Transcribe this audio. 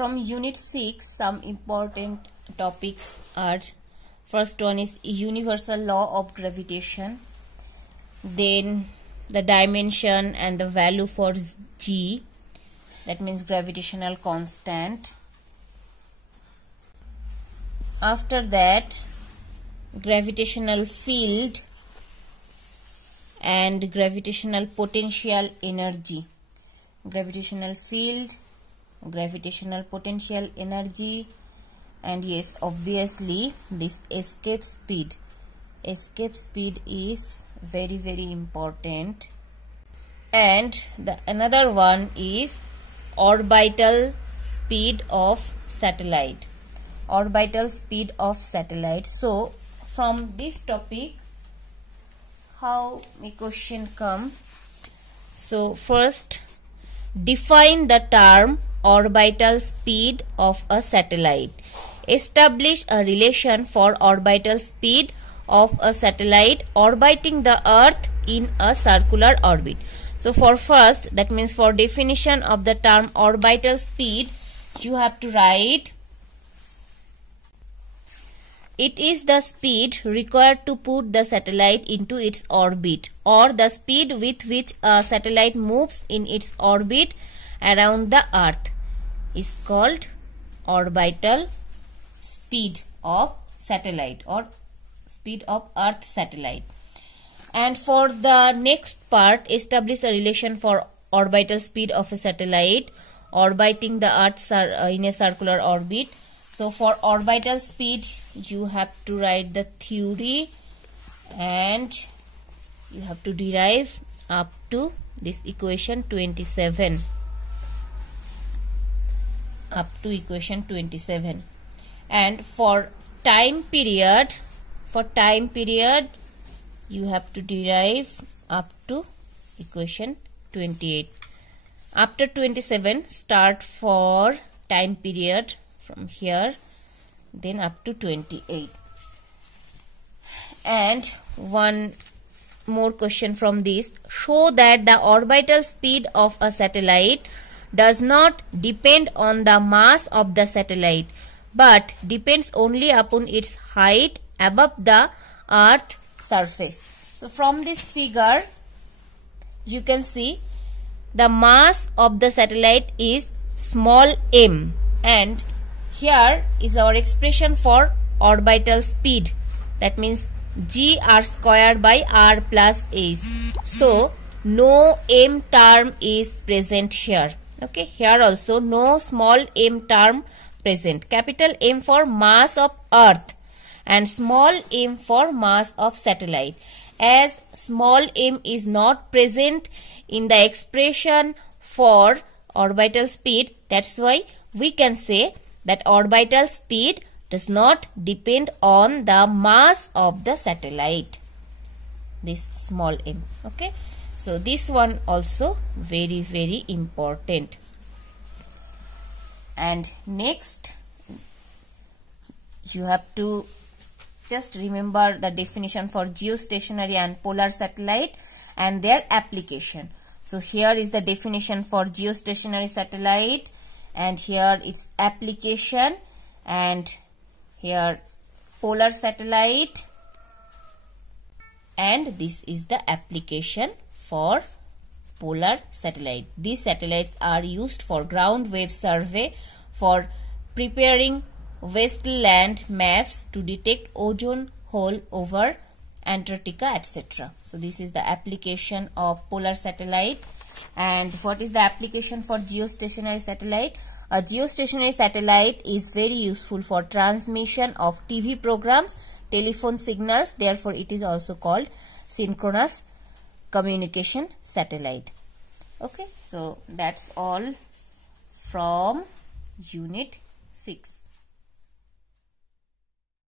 From Unit 6, some important topics are, first one is universal law of gravitation, then the dimension and the value for G, that means gravitational constant. After that, gravitational field and gravitational potential energy. Gravitational field, gravitational potential energy, and yes, obviously this escape speed. Escape speed is very important. And the another one is orbital speed of satellite. Orbital speed of satellite. So from this topic, how may question come? So first, define the term orbital speed of a satellite. Establish a relation for orbital speed of a satellite orbiting the Earth in a circular orbit. So for first, that means for definition of the term orbital speed, you have to write, it is the speed required to put the satellite into its orbit, or the speed with which a satellite moves in its orbit around the Earth is called orbital speed of satellite or speed of Earth satellite. And for the next part, establish a relation for orbital speed of a satellite orbiting the Earth in a circular orbit. So for orbital speed, you have to write the theory and you have to derive up to this equation 27. Up to equation 27. And for time period, you have to derive up to equation 28. After 27, start for time period from here, then up to 28. And one more question from this. Show that the orbital speed of a satellite does not depend on the mass of the satellite, but depends only upon its height above the Earth's surface. So from this figure, you can see the mass of the satellite is small m, and here is our expression for orbital speed, that means g r square by r plus s. So no m term is present here. Okay, here also no small m term present. Capital M for mass of Earth and small m for mass of satellite. As small m is not present in the expression for orbital speed, that's why we can say that orbital speed does not depend on the mass of the satellite, this small m. Okay, so this one also very important. And next, you have to just remember the definition for geostationary and polar satellite and their application. So here is the definition for geostationary satellite, and here its application, and here polar satellite, and this is the application for polar satellite. These satellites are used for ground wave survey, for preparing wasteland maps to detect ozone hole over Antarctica, etc. So this is the application of polar satellite. And what is the application for geostationary satellite? A geostationary satellite is very useful for transmission of TV programs, telephone signals. Therefore, it is also called synchronous communication satellite. Okay, so that's all from Unit 6.